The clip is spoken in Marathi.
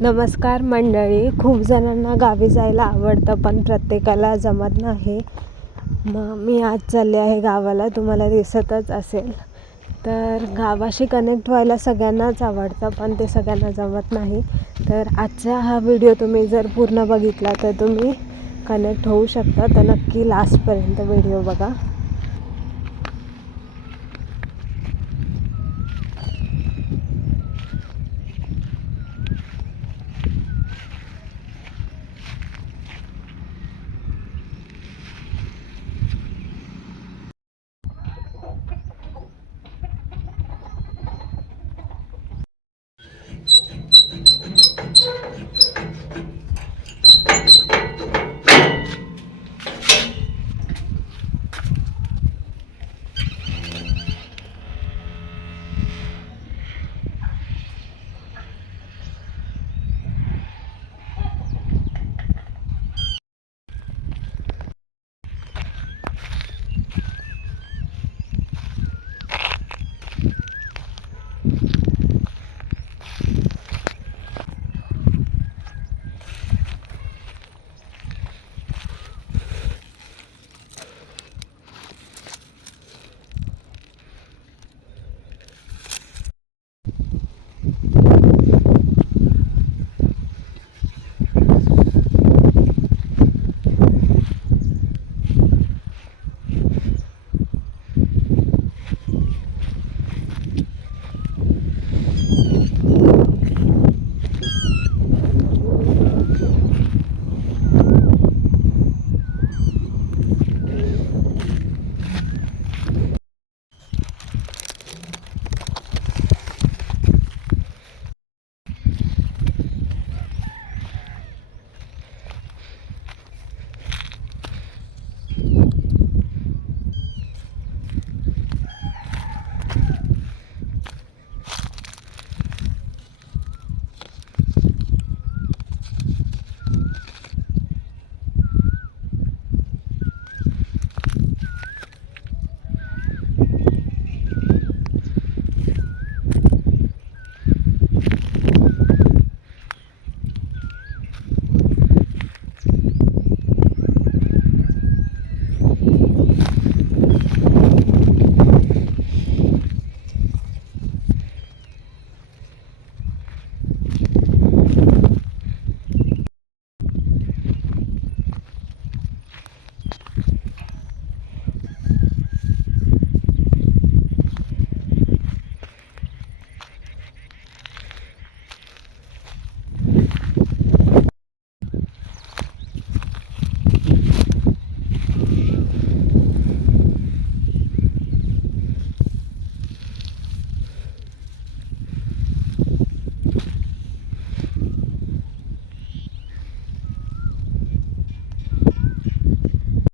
नमस्कार मंडळी. खूप जणांना गावी जायला आवडतं पण प्रत्येकाला जमत नाही. मग मी आज चालले आहे गावाला, तुम्हाला दिसतच असेल. तर गावाशी कनेक्ट व्हायला सगळ्यांनाच आवडतं पण ते सगळ्यांना जमत नाही. तर आजचा हा व्हिडिओ तुम्ही जर पूर्ण बघितला तर तुम्ही कनेक्ट होऊ शकता. तर नक्की लास्टपर्यंत व्हिडिओ बघा.